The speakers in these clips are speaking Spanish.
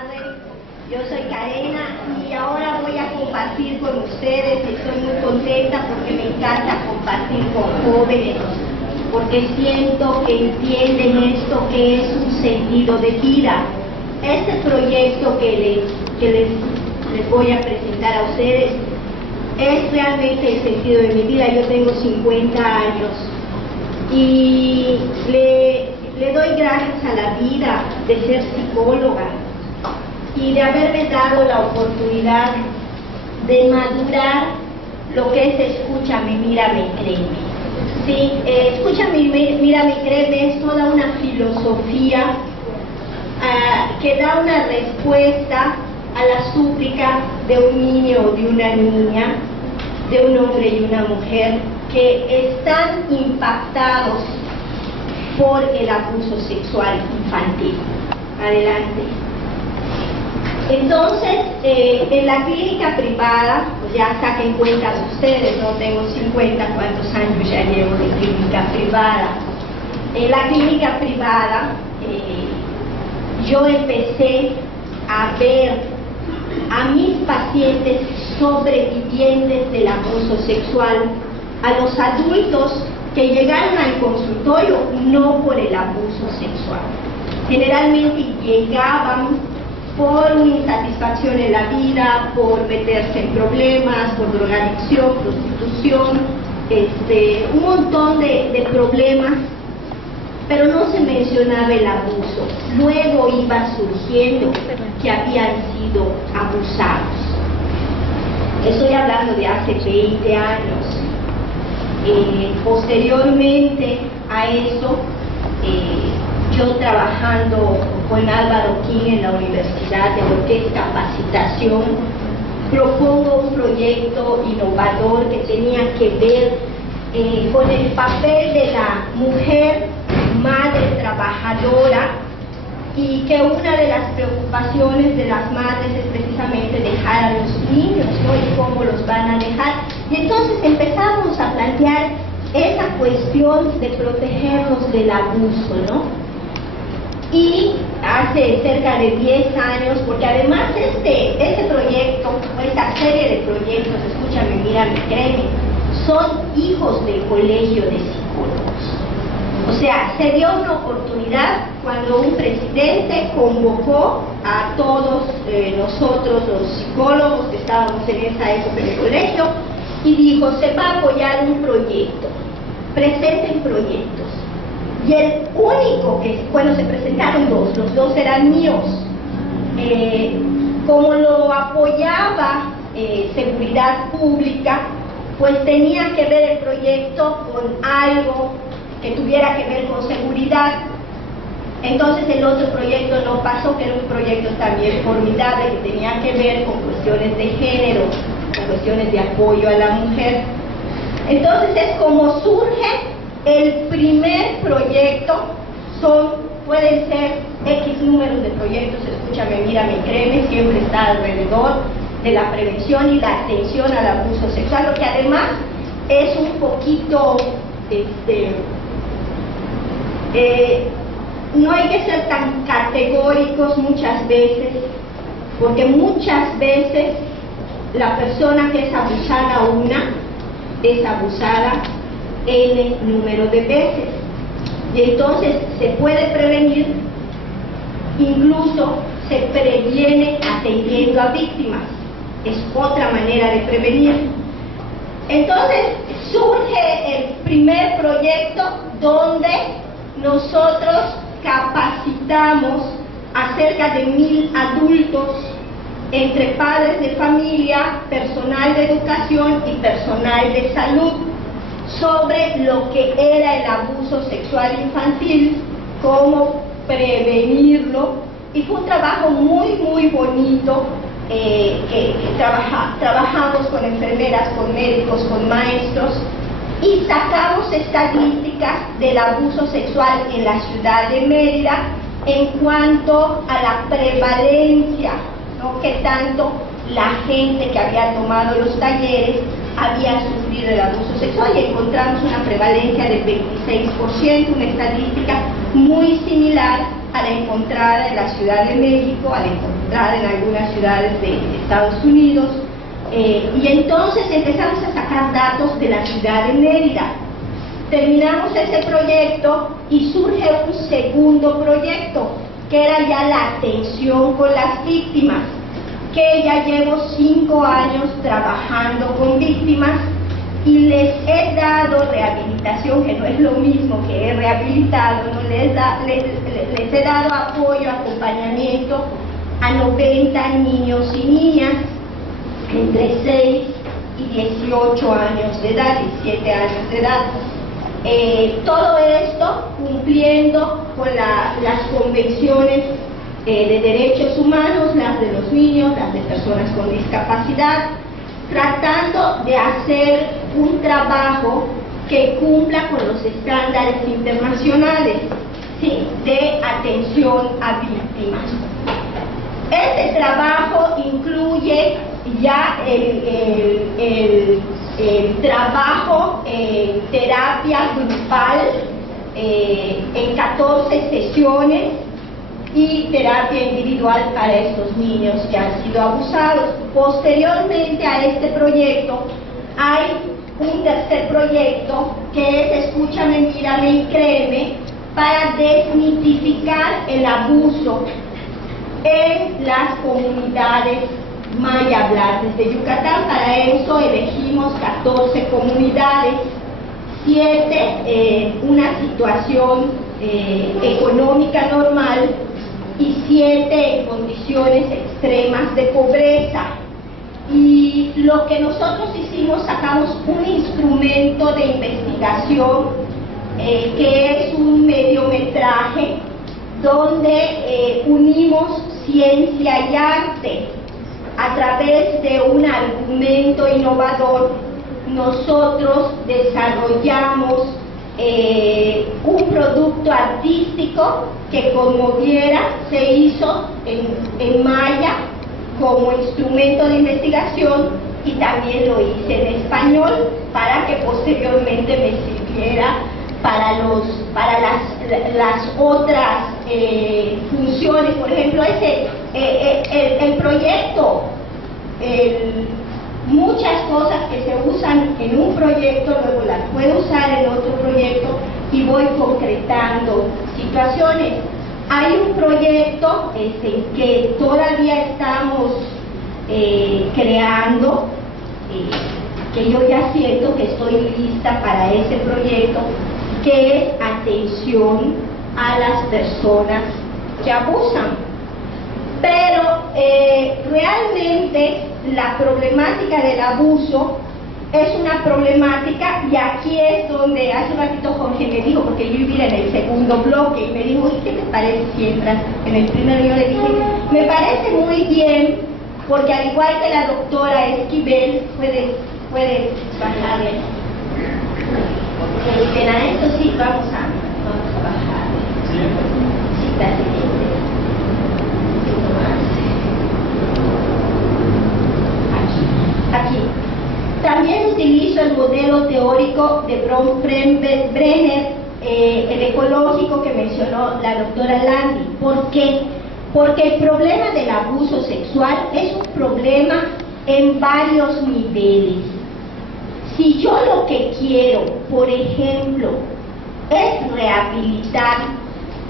tardes. Yo soy Karena y ahora voy a compartir con ustedes. Estoy muy contenta porque me encanta compartir con jóvenes, porque siento que entienden esto que es un sentido de vida. Este proyecto que les voy a presentar a ustedes es realmente el sentido de mi vida. Yo tengo 50 años y le doy gracias a la vida de ser psicóloga y de haberme dado la oportunidad de madurar lo que es Escúchame, Mírame, Créeme. Sí, Escúchame, Mírame, Créeme es toda una filosofía que da una respuesta a la súplica de un niño o de una niña, de un hombre y una mujer que están impactados por el abuso sexual infantil. Adelante. Entonces, en la clínica privada, pues ya saquen cuentas ustedes, no tengo 50, cuántos años ya llevo de clínica privada. En la clínica privada, yo empecé a ver a mis pacientes sobrevivientes del abuso sexual, a los adultos que llegaron al consultorio no por el abuso sexual. Generalmente llegaban por una insatisfacción en la vida, por meterse en problemas, por drogadicción, prostitución, un montón de problemas, pero no se mencionaba el abuso. Luego iba surgiendo que habían sido abusados. Estoy hablando de hace 20 años. Posteriormente a eso, yo trabajando con Álvaro King en la universidad de lo que es capacitación, propongo un proyecto innovador que tenía que ver con el papel de la mujer madre trabajadora, y que una de las preocupaciones de las madres es precisamente dejar a los niños, ¿no? Y cómo los van a dejar. Y entonces empezamos a plantear esa cuestión de protegerlos del abuso, ¿no? Y hace cerca de 10 años, porque además este proyecto, esta serie de proyectos, Escúchame, Mírame, Créeme, son hijos del Colegio de Psicólogos. O sea, se dio una oportunidad cuando un presidente convocó a todos nosotros los psicólogos que estábamos en esa época en el colegio y dijo: se va a apoyar un proyecto, presenten proyectos. Y el único que, bueno, se presentaron dos, los dos eran míos. Como lo apoyaba Seguridad Pública, pues tenía que ver el proyecto con algo que tuviera que ver con seguridad. Entonces el otro proyecto no pasó, que era un proyecto también formidable que tenía que ver con cuestiones de género, con cuestiones de apoyo a la mujer. Entonces es como surge el primer proyecto. Pueden ser X números de proyectos. Escúchame, Mírame, Créeme siempre está alrededor de la prevención y la atención al abuso sexual, lo que además es un poquito no hay que ser tan categóricos muchas veces, porque muchas veces la persona que es abusada es abusada N número de veces, y entonces se puede prevenir, incluso se previene atendiendo a víctimas, es otra manera de prevenir. Entonces surge el primer proyecto donde nosotros capacitamos a cerca de 1000 adultos, entre padres de familia, personal de educación y personal de salud, sobre lo que era el abuso sexual infantil, cómo prevenirlo. Y fue un trabajo muy, muy bonito. Trabajamos con enfermeras, con médicos, con maestros, y sacamos estadísticas del abuso sexual en la ciudad de Mérida en cuanto a la prevalencia, ¿no? Que tanto la gente que había tomado los talleres había sufrido el abuso sexual, y encontramos una prevalencia del 26%, una estadística muy similar a la encontrada en la Ciudad de México, encontrar en algunas ciudades de Estados Unidos. Y entonces empezamos a sacar datos de la ciudad de Mérida. Terminamos ese proyecto y surge un segundo proyecto, que era ya la atención con las víctimas, que ya llevo 5 años trabajando con víctimas y les he dado rehabilitación, que no es lo mismo que he rehabilitado, ¿no? Les he dado apoyo, acompañamiento a 90 niños y niñas entre 6 y 18 años de edad, 17 años de edad. Todo esto cumpliendo con las convenciones de derechos humanos, las de los niños, las de personas con discapacidad, tratando de hacer un trabajo que cumpla con los estándares internacionales, ¿sí?, de atención a víctimas. Este trabajo incluye ya el trabajo en terapia grupal en 14 sesiones y terapia individual para estos niños que han sido abusados. Posteriormente a este proyecto hay un tercer proyecto que es Escúchame, Mírame y Créeme, para desmitificar el abuso en las comunidades maya hablantes de Yucatán. Para eso elegimos 14 comunidades, 7 una situación económica normal y 7 en condiciones extremas de pobreza. Y lo que nosotros hicimos, sacamos un instrumento de investigación que es un mediometraje donde unimos ciencia y arte. A través de un argumento innovador, nosotros desarrollamos un producto artístico que conmoviera. Se hizo en maya como instrumento de investigación y también lo hice en español para que posteriormente me sirviera para las otras funciones. Por ejemplo, el proyecto, muchas cosas que se usan en un proyecto luego las puedo usar en otro proyecto y voy concretando situaciones. Hay un proyecto que todavía estamos creando, que yo ya siento que estoy lista para ese proyecto, que es atención a las personas que abusan. Pero realmente la problemática del abuso es una problemática, y aquí es donde hace un ratito Jorge me dijo, porque yo iba en el segundo bloque, y me dijo, ¿y qué te parece si entras en el primero? Yo le dije, me parece muy bien, porque al igual que la doctora Esquivel, puede bajarle. Esto sí, vamos a bajar. Cita siguiente. Aquí. También utilizo el modelo teórico de Brenner, el ecológico que mencionó la doctora Landi. ¿Por qué? Porque el problema del abuso sexual es un problema en varios niveles. Si yo lo que quiero, por ejemplo, es rehabilitar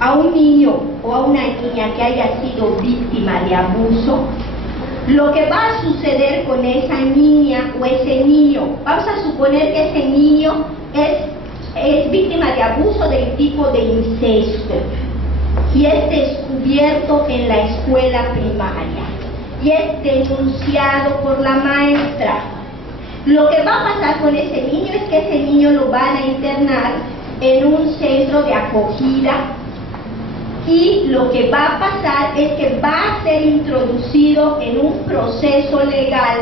a un niño o a una niña que haya sido víctima de abuso, lo que va a suceder con esa niña o ese niño, vamos a suponer que ese niño es víctima de abuso del tipo de incesto y es descubierto en la escuela primaria y es denunciado por la maestra. Lo que va a pasar con ese niño es que ese niño lo van a internar en un centro de acogida, y lo que va a pasar es que va a ser introducido en un proceso legal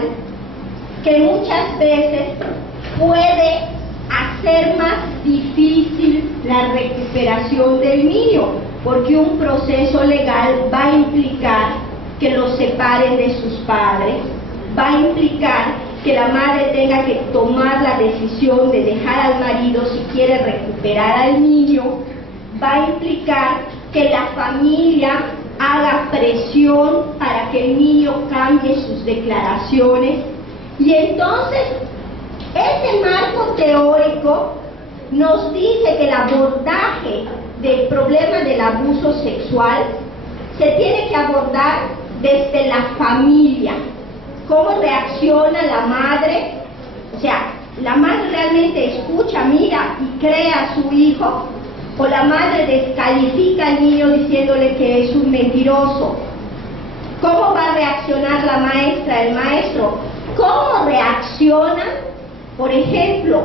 que muchas veces puede hacer más difícil la recuperación del niño, porque un proceso legal va a implicar que los separen de sus padres, va a implicar que la madre tenga que tomar la decisión de dejar al marido si quiere recuperar al niño, va a implicar que la familia haga presión para que el niño cambie sus declaraciones. Y entonces, ese marco teórico nos dice que el abordaje del problema del abuso sexual se tiene que abordar desde la familia. ¿Cómo reacciona la madre? O sea, ¿la madre realmente escucha, mira y cree a su hijo? ¿O la madre descalifica al niño diciéndole que es un mentiroso? ¿Cómo va a reaccionar la maestra, el maestro? ¿Cómo reaccionan, por ejemplo,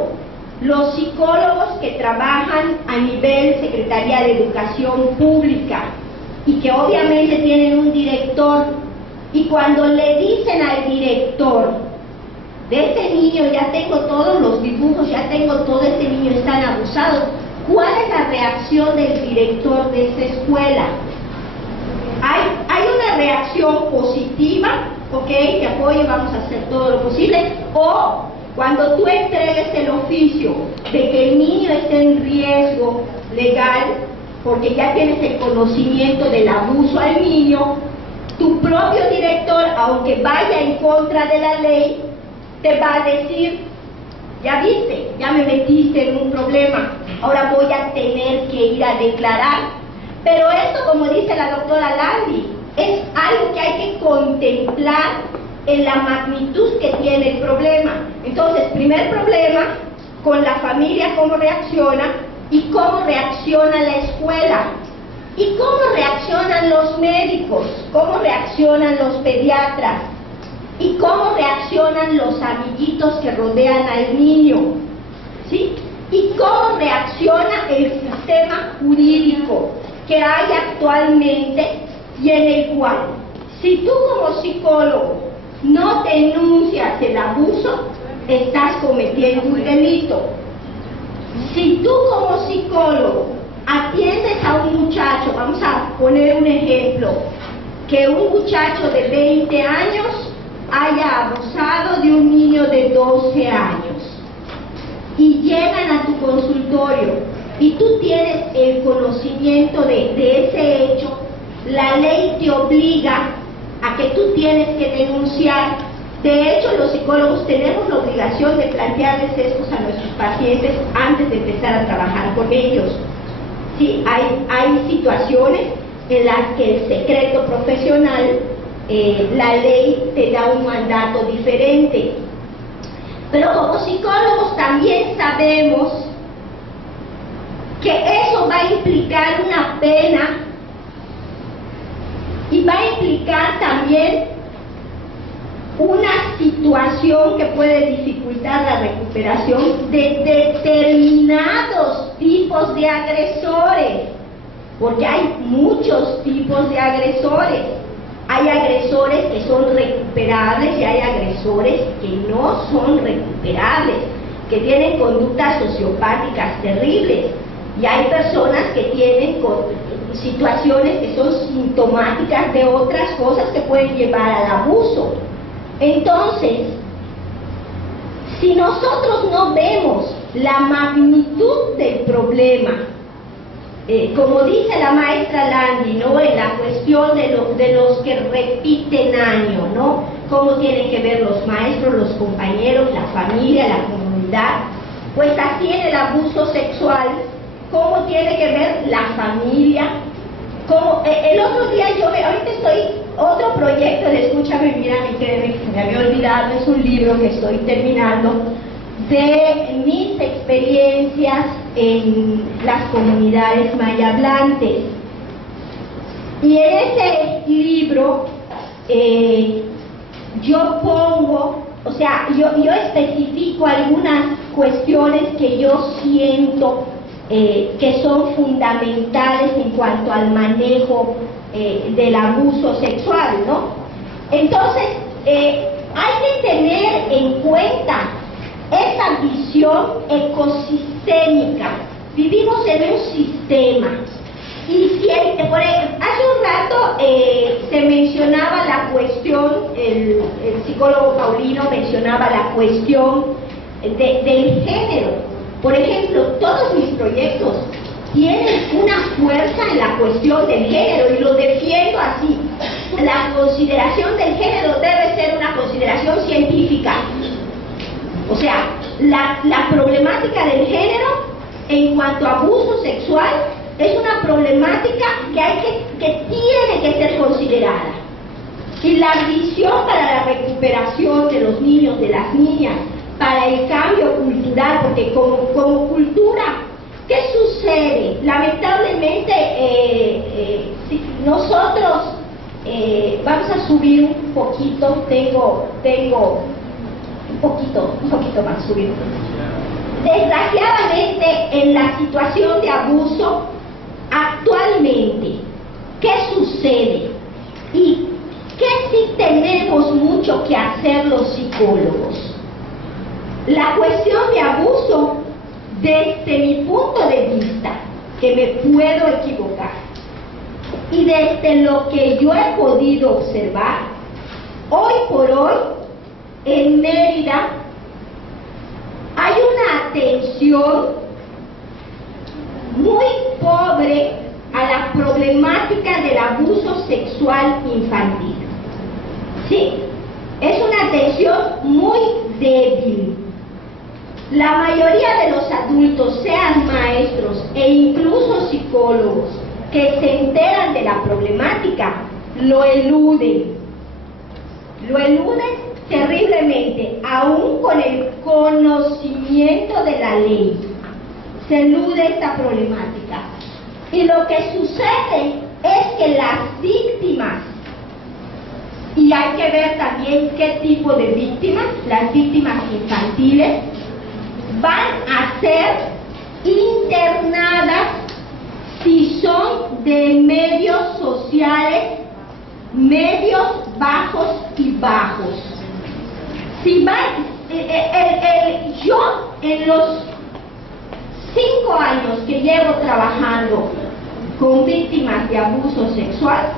los psicólogos que trabajan a nivel Secretaría de Educación Pública y que obviamente tienen un director, y cuando le dicen al director, de este niño ya tengo todos los dibujos, ya tengo todo, este niño están abusados, ¿cuál es la reacción del director de esa escuela? ¿Hay una reacción positiva? Ok, te apoyo, vamos a hacer todo lo posible. O cuando tú entregues el oficio de que el niño esté en riesgo legal, porque ya tienes el conocimiento del abuso al niño, tu propio director, aunque vaya en contra de la ley, te va a decir, ya viste, ya me metiste en un problema, ahora voy a tener que ir a declarar. Pero esto, como dice la doctora Landi, es algo que hay que contemplar en la magnitud que tiene el problema. Entonces, primer problema, con la familia, cómo reacciona, y cómo reacciona la escuela, y cómo reaccionan los médicos, cómo reaccionan los pediatras, y cómo reaccionan los amiguitos que rodean al niño, ¿sí? Y cómo reacciona el sistema jurídico que hay actualmente y en el cual, si tú como psicólogo no denuncias el abuso, estás cometiendo un delito. Si tú como psicólogo atiendes a un muchacho, vamos a poner un ejemplo, que un muchacho de 20 años haya abusado de un niño de 12 años y llegan a tu consultorio y tú tienes el conocimiento de ese hecho, la ley te obliga a que tú tienes que denunciar. De hecho, los psicólogos tenemos la obligación de plantearles esto a nuestros pacientes antes de empezar a trabajar con ellos. Sí, hay situaciones en las que el secreto profesional, la ley te da un mandato diferente. Pero como psicólogos también sabemos que eso va a implicar una pena y va a implicar también una situación que puede dificultar la recuperación de determinados tipos de agresores, porque hay muchos tipos de agresores. Hay agresores que son recuperables y hay agresores que no son recuperables, que tienen conductas sociopáticas terribles, y hay personas que tienen situaciones que son sintomáticas de otras cosas que pueden llevar al abuso. Entonces, si nosotros no vemos la magnitud del problema, como dice la maestra Landi, ¿no?, en la cuestión de los que repiten año, ¿no?, cómo tienen que ver los maestros, los compañeros, la familia, la comunidad, pues así en el abuso sexual, cómo tiene que ver la familia. Como el otro día ahorita estoy, otro proyecto de Escúchame, Mírame, Créeme, que me había olvidado, es un libro que estoy terminando, de mis experiencias en las comunidades mayablantes. Y en ese libro yo pongo, o sea, yo especifico algunas cuestiones que yo siento que son fundamentales en cuanto al manejo del abuso sexual, ¿no? Entonces, hay que tener en cuenta esa visión ecosistémica. Vivimos en un sistema, y si hace un rato se mencionaba la cuestión, el psicólogo Paulino mencionaba la cuestión del género. Por ejemplo, todos mis proyectos tienen una fuerza en la cuestión del género, y lo defiendo así. La consideración del género debe ser una consideración científica. O sea, la problemática del género en cuanto a abuso sexual es una problemática que tiene que ser considerada. Y la visión para la recuperación de los niños, de las niñas, para el cambio cultural, porque como cultura, ¿qué sucede? Lamentablemente, nosotros vamos a subir un poquito, tengo un poquito más subir. Desgraciadamente, en la situación de abuso, actualmente, ¿qué sucede? Y ¿qué sí tenemos mucho que hacer los psicólogos? La cuestión de abuso, desde mi punto de vista, que me puedo equivocar, y desde lo que yo he podido observar, hoy por hoy, en Mérida, hay una atención muy pobre a la problemática del abuso sexual infantil. Sí, es una atención muy débil. La mayoría de los adultos, sean maestros e incluso psicólogos, que se enteran de la problemática, lo eluden terriblemente, aún con el conocimiento de la ley. Se elude esta problemática. Y lo que sucede es que las víctimas, y hay que ver también qué tipo de víctimas, las víctimas infantiles, van a ser internadas si son de medios sociales, medios bajos y bajos. Si van, yo en los 5 años que llevo trabajando con víctimas de abuso sexual,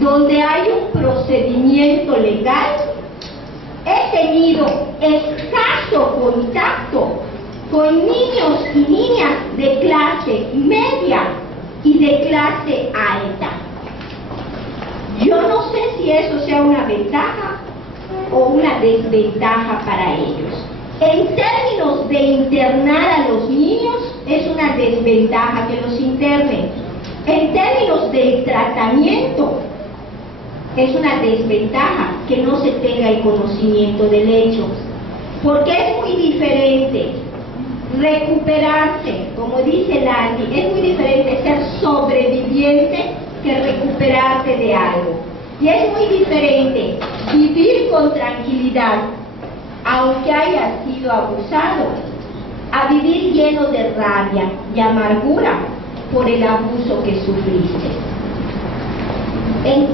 donde hay un procedimiento legal, he tenido escaso contacto con niños y niñas de clase media y de clase alta. Yo no sé si eso sea una ventaja o una desventaja para ellos. En términos de internar a los niños, es una desventaja que los internen. En términos del tratamiento, es una desventaja que no se tenga el conocimiento del hecho, porque es muy diferente recuperarse, como dice Landy, es muy diferente ser sobreviviente que recuperarte de algo. Y es muy diferente vivir con tranquilidad, aunque hayas sido abusado, a vivir lleno de rabia y amargura por el abuso que sufriste. En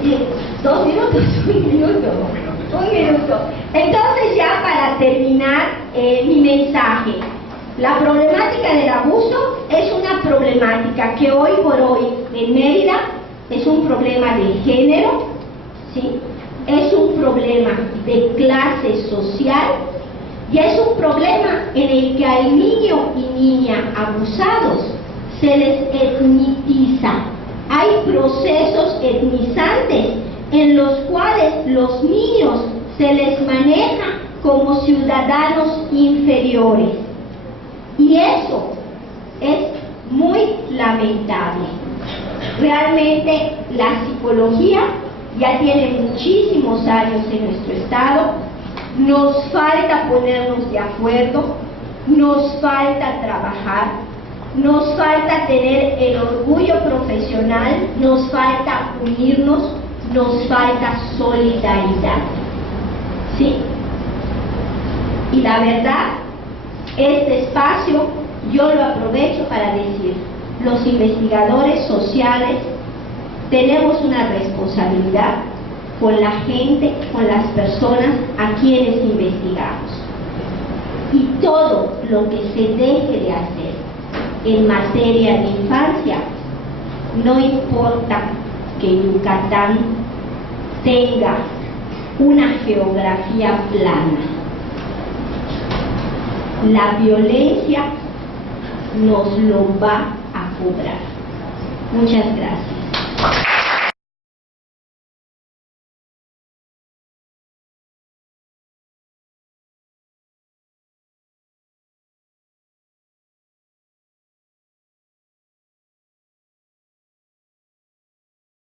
2 minutos, un minuto. Entonces, ya para terminar mi mensaje, la problemática del abuso es una problemática que hoy por hoy en Mérida es un problema de género, ¿sí? Es un problema de clase social y es un problema en el que al niño y niña abusados se les etnitiza. Hay procesos etnizantes en los cuales los niños se les maneja como ciudadanos inferiores. Y eso es muy lamentable. Realmente la psicología ya tiene muchísimos años en nuestro estado. Nos falta ponernos de acuerdo, nos falta trabajar, nos falta tener el orgullo profesional, nos falta unirnos, nos falta solidaridad. ¿Sí? Y la verdad, este espacio yo lo aprovecho para decir, los investigadores sociales tenemos una responsabilidad con la gente, con las personas a quienes investigamos. Y todo lo que se deje de hacer en materia de infancia, no importa que Yucatán tenga una geografía plana. La violencia nos lo va a cobrar. Muchas gracias.